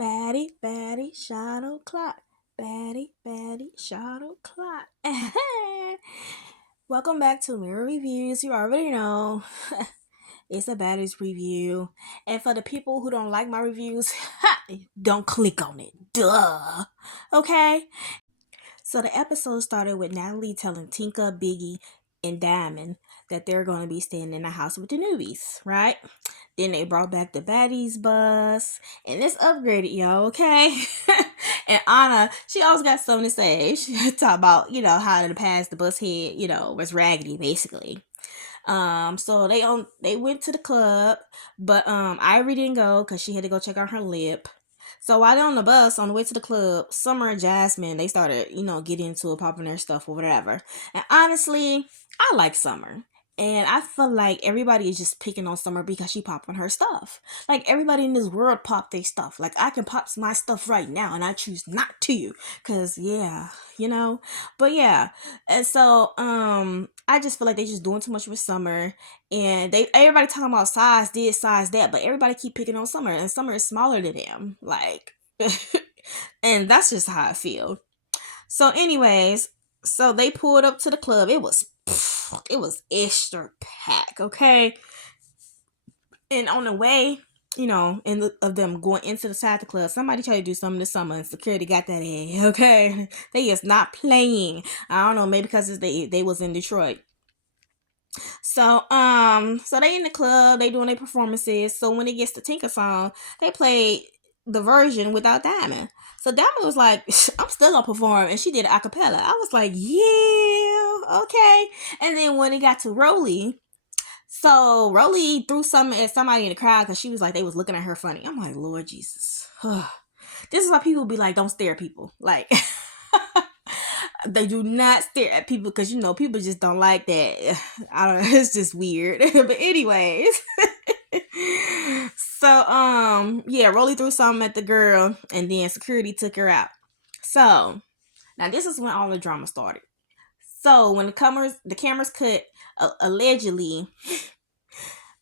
Baddie, baddie, shot o'clock. Baddie, baddie, shot o'clock. Welcome back to Mirror Reviews. You already know it's a Baddies review. And for the people who don't like my reviews, don't click on it. Duh. Okay? So the episode started with Natalie telling Tinka, Biggie, and Diamond that they're going to be staying in the house with the newbies, right? Then they brought back the Baddies bus, and it's upgraded, y'all, okay? And Anna, she always got something to say. She talk about, how in the past the bus head, was raggedy, basically. So they went to the club, but Ivory didn't go because she had to go check out her lip. So while they're on the bus on the way to the club, Summer and Jasmine, they started, getting into it, popping their stuff or whatever. And honestly, I like Summer. And I feel like everybody is just picking on Summer because she popping her stuff. Like everybody in this world pop their stuff. Like I can pop my stuff right now and I choose not to. Cause yeah, But yeah. And so I just feel like they just doing too much with Summer. And everybody talking about size this, size that, but everybody keep picking on Summer, and Summer is smaller than them. Like and that's just how I feel. So anyways, so they pulled up to the club. It was extra packed, okay? And on the way, of them going into the side of the club, somebody tried to do something to Summer, and security got that in, okay? They is not playing. I don't know, maybe because they was in Detroit. So they in the club, they doing their performances. So when it gets to Tinker song, they play the version without Diamond. So Diamond was like, I'm still gonna perform, and she did it a cappella. I was like, yeah, okay. And then when it got to Rolly, so Rolly threw something at somebody in the crowd because she was like, they was looking at her funny. I'm like, Lord Jesus. This is why people be like, don't stare at people. Like, they do not stare at people because people just don't like that. I don't know, it's just weird. But anyways. So yeah, Rolly threw something at the girl and then security took her out. So now this is when all the drama started. So when the cameras cut, allegedly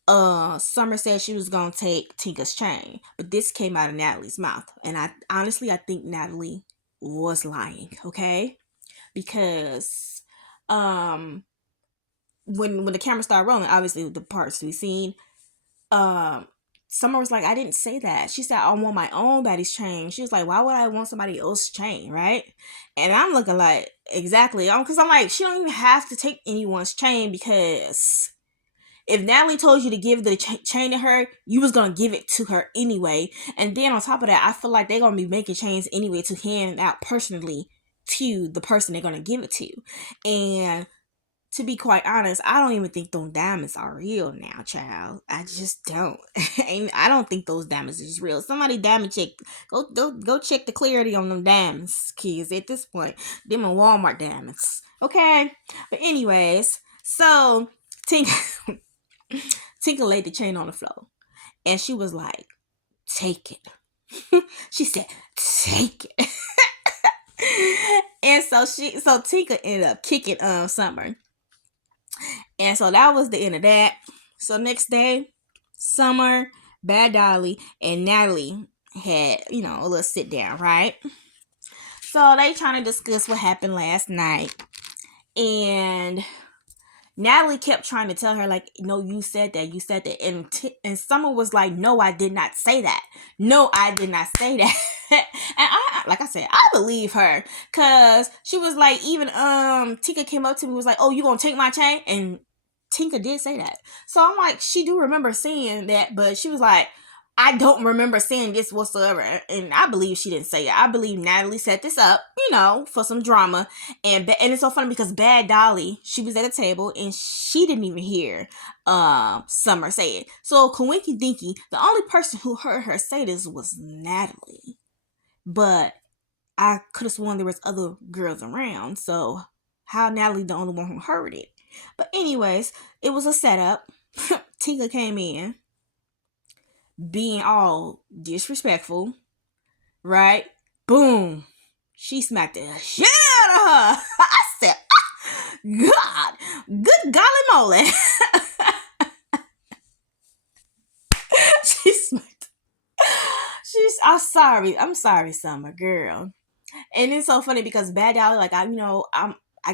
Summer said she was gonna take Tinka's chain, but this came out of Natalie's mouth, and I think Natalie was lying, okay? Because when the camera started rolling, obviously the parts we seen, um Summer was like, I didn't say that. She said, I want my own Baddies chain. She was like, why would I want somebody else's chain, right? And I'm looking like, exactly. Because I'm like, she don't even have to take anyone's chain, because if Natalie told you to give the chain to her, you was going to give it to her anyway. And then on top of that, I feel like they're going to be making chains anyway to hand out personally to the person they're going to give it to. And to be quite honest, I don't even think those diamonds are real now, child. I just don't. And I don't think those diamonds is real. Somebody diamond check. Go check the clarity on them diamonds, kids. At this point, them are Walmart diamonds. Okay? But anyways, so Tinka Tinka laid the chain on the floor. And she was like, take it. She said, take it. And so Tinka ended up kicking Summer. And so that was the end of that. So next day, Summer, Bad Dolly, and Natalie had, a little sit down, right? So they trying to discuss what happened last night. And Natalie kept trying to tell her, like, no, you said that. And Summer was like, no, I did not say that. No, I did not say that. And like I said, I believe her. Because she was like, even Tinka came up to me and was like, oh, you gonna take my chain? And Tinka did say that. So I'm like, she do remember saying that, but she was like, I don't remember saying this whatsoever. And I believe she didn't say it. I believe Natalie set this up, for some drama. And it's so funny because Bad Dolly, she was at a table and she didn't even hear Summer say it. So Kawinky Dinky, the only person who heard her say this was Natalie. But I could have sworn there was other girls around. So how Natalie the only one who heard it? But anyways, it was a setup. Tinka came in being all disrespectful, right? Boom. She smacked the shit out of her. I said, God, good golly moly. She smacked. I'm sorry, Summer girl. And it's so funny because Bad Dolly, like I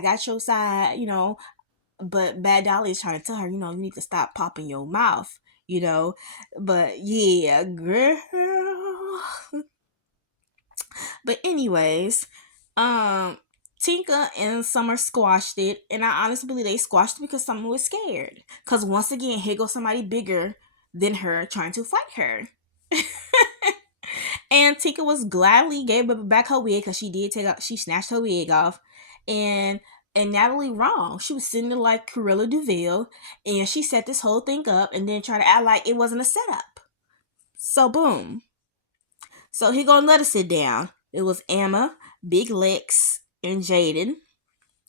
got your side, but Bad Dolly is trying to tell her, you need to stop popping your mouth, you know. But yeah, girl. But anyways, um, Tinka and Summer squashed it, and I honestly believe they squashed it because Summer was scared. Cause once again, here goes somebody bigger than her trying to fight her. And Tinka was gladly gave back her wig because she snatched her wig off, and Natalie wrong. She was sitting there like Cruella Deville, and she set this whole thing up, and then try to act like it wasn't a setup. So boom. So he gonna let us sit down. It was Emma, Big Lex, and Jaden.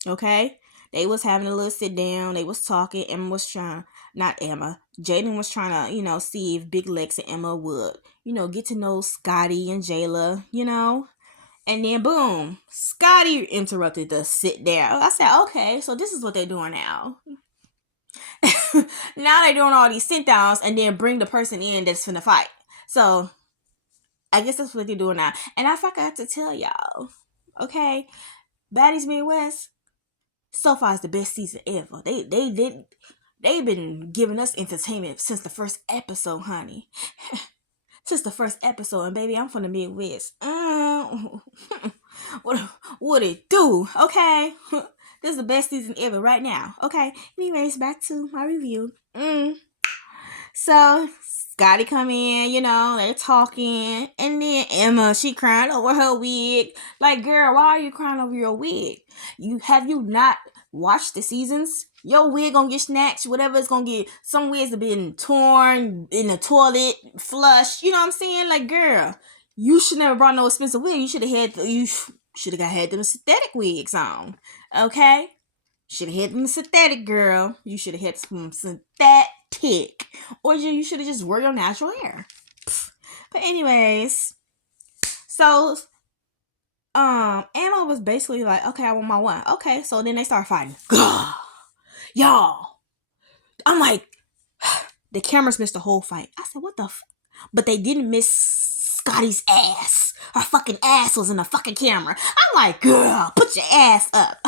Okay, they was having a little sit down. They was talking. Emma was trying, not Emma. Jaden was trying to, see if Big Lex and Emma would, get to know Scotty and Jayla, And then boom, Scotty interrupted the sit down. I said, okay, so this is what they're doing now. Now they're doing all these sit downs and then bring the person in that's finna fight. So I guess that's what they're doing now. And I forgot to tell y'all, okay, Baddies Midwest so far is the best season ever. They've been giving us entertainment since the first episode, honey. Since the first episode, and baby, I'm from the Midwest. What it do? Okay, this is the best season ever right now. Okay. Anyways, back to my review. So Scotty come in, they're talking, and then Emma, she crying over her wig. Like, girl, why are you crying over your wig? Have you not watched the seasons? Your wig gonna get snatched, whatever it's gonna get. Some wigs have been torn in the toilet, flushed. You know what I'm saying? Like, girl, you should never brought no expensive wig. You should have had them synthetic wigs on. Okay? Should have had them synthetic, girl. You should have had some synthetic. Or you should have just wore your natural hair. But anyways, so Emma was basically like, okay, I want my one. Okay, so then they start fighting. Y'all. I'm like, the cameras missed the whole fight. I said, what the But they didn't miss Scotty's ass. Her fucking ass was in the fucking camera. I'm like, girl, put your ass up.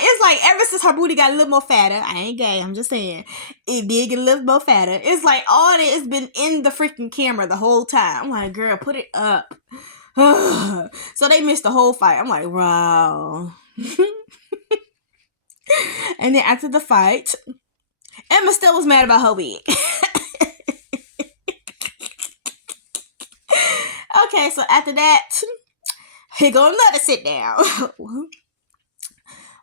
It's like ever since her booty got a little more fatter, I ain't gay, I'm just saying, it did get a little more fatter. It's like all that has been in the freaking camera the whole time. I'm like, girl, put it up. So they missed the whole fight. I'm like, wow. And then after the fight, Emma still was mad about her wig. Okay, so after that, he go another sit down.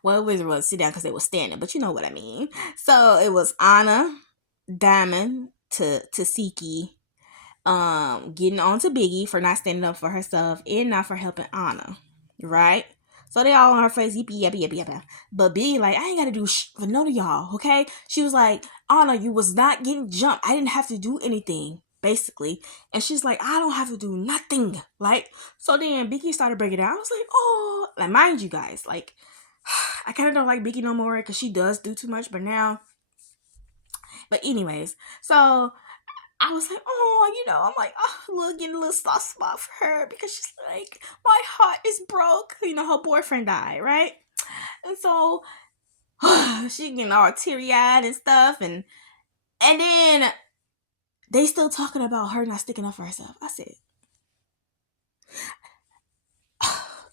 Well, it wasn't really sit down because they were standing, but you know what I mean. So it was Anna, Diamond, to Siki, getting on to Biggie for not standing up for herself and not for helping Anna, right? So they all on her face, yippee, yippee, yippee, yippee. But Biggie like, I ain't got to do for none of y'all, okay? She was like, Anna, you was not getting jumped. I didn't have to do anything, basically. And she's like, I don't have to do nothing. Like, so then Biggie started breaking down. I was like, oh, like, mind you guys, like, I kind of don't like Biggie no more because she does do too much, but anyways, so I was like, oh, I'm like, getting a little soft spot for her because she's like, my heart is broke. Her boyfriend died, right? And so she getting all teary-eyed and stuff, and then they still talking about her not sticking up for herself. I said,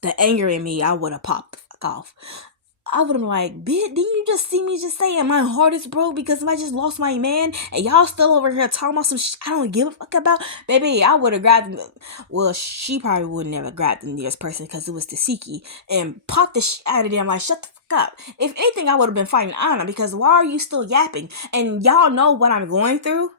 the anger in me, I would have popped the fuck off. I would have been like, bitch, didn't you just see me just saying my heart is broke because I just lost my man and y'all still over here talking about some shit I don't give a fuck about? Baby, I would have grabbed them. Well, she probably would never grab the nearest person because it was Tasiki and popped the shit out of them. Like, shut the fuck up. If anything, I would have been fighting Anna because why are you still yapping? And y'all know what I'm going through?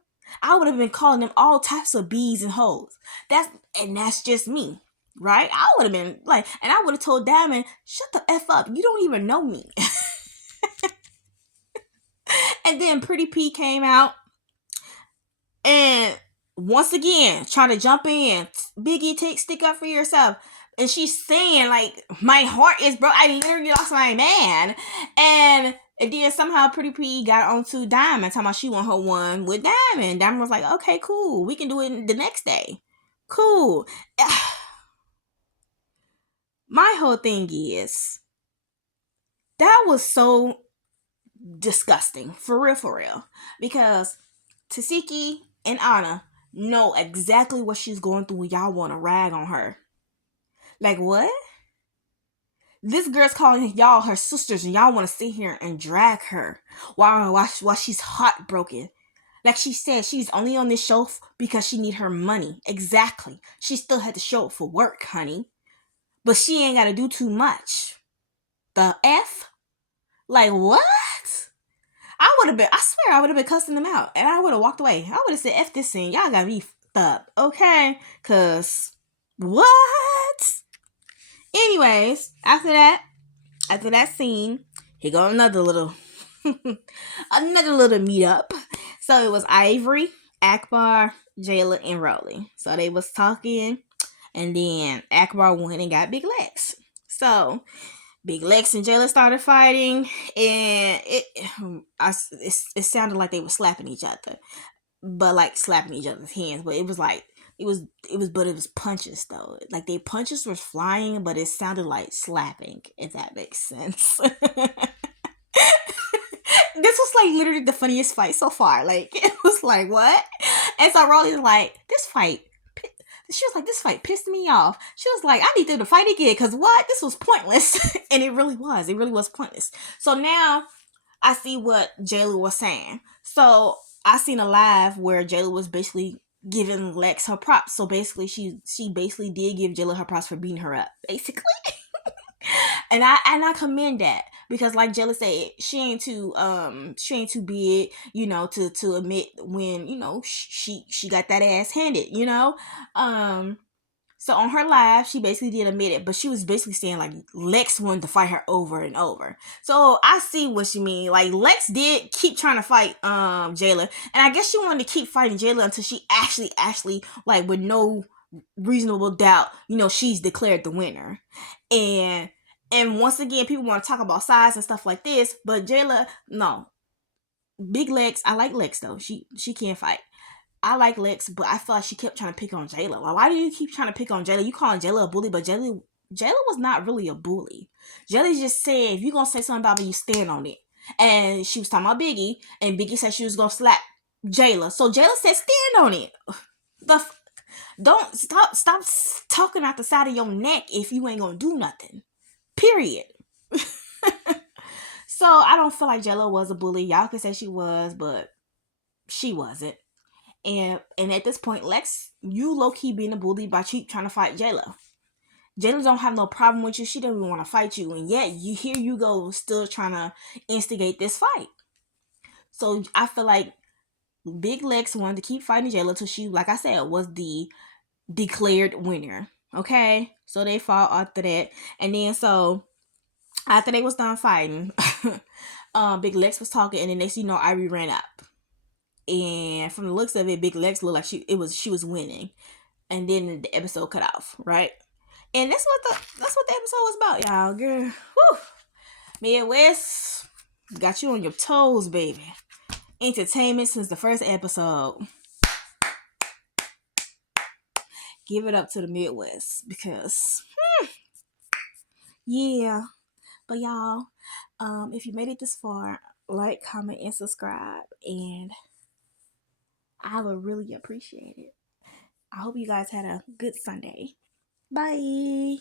I would have been calling them all types of bees and hoes. That's just me. Right? I would have been like, and I would have told Diamond, shut the F up. You don't even know me. And then Pretty P came out and once again trying to jump in. Biggie, stick up for yourself. And she's saying like, my heart is broke. I literally lost my man. And And then somehow Pretty P got onto Diamond, talking about she want her one with Diamond. Diamond was like, okay, cool. We can do it the next day. Cool. My whole thing is, that was so disgusting. For real. Because Tasiki and Anna know exactly what she's going through when y'all want to rag on her. Like, what? This girl's calling y'all her sisters, and y'all want to sit here and drag her while she's heartbroken. Like she said, she's only on this show because she need her money. Exactly. She still had to show up for work, honey. But she ain't got to do too much. The F? Like, what? I swear I would have been cussing them out. And I would have walked away. I would have said, F this scene. Y'all got me fucked up. Okay? Because, what? Anyways, after that scene, here go another little meetup. So it was Ivory, Akbar, Jayla, and Rolly. So they was talking, and then Akbar went and got Big Lex. So Big Lex and Jayla started fighting, and it sounded like they were slapping each other, but like slapping each other's hands. But it was like it was punches though. Like their punches were flying, but it sounded like slapping. If that makes sense. This was like literally the funniest fight so far. Like it was like what? And so Rolly's like, this fight. She was like, this fight pissed me off. She was like, I need them to fight again because what? This was pointless, and it really was. It really was pointless. So now I see what Jayla was saying. So I seen a live where Jayla was basically giving Lex her props. So basically, she basically did give Jayla her props for beating her up, basically. And I commend that because like Jayla said, she ain't too big, to admit when she got that ass handed, So on her live, she basically did admit it, but she was basically saying like Lex wanted to fight her over and over. So I see what she mean. Like Lex did keep trying to fight Jayla, and I guess she wanted to keep fighting Jayla until she actually like with no reasonable doubt, she's declared the winner. And once again, people want to talk about size and stuff like this, but Jayla, no. Big Lex, I like Lex though. She can't fight. I like Lex, but I feel like she kept trying to pick on Jayla. Like, why do you keep trying to pick on Jayla? You calling Jayla a bully, but Jayla was not really a bully. Jayla just said, if you're gonna say something about me, you stand on it. And she was talking about Biggie, and Biggie said she was gonna slap Jayla. So Jayla said, stand on it. Don't stop talking out the side of your neck if you ain't gonna do nothing. Period. So I don't feel like Jayla was a bully. Y'all can say she was, but she wasn't. And at this point, Lex, you low key being a bully by trying to fight Jayla. Jayla don't have no problem with you. She doesn't even want to fight you, and yet you go still trying to instigate this fight. So I feel like Big Lex wanted to keep fighting Jayla till she, like I said, was the declared winner. Okay, so they fought after that, and then so after they was done fighting, Big Lex was talking, and then next you know, Ivory ran up, and from the looks of it, Big Lex looked like she was winning, and then the episode cut off, right? And that's what the episode was about, y'all. Girl, whew. Midwest got you on your toes, baby. Entertainment since the first episode. Give it up to the Midwest because, yeah. But y'all, if you made it this far, like, comment, and subscribe, and I would really appreciate it. I hope you guys had a good Sunday. Bye.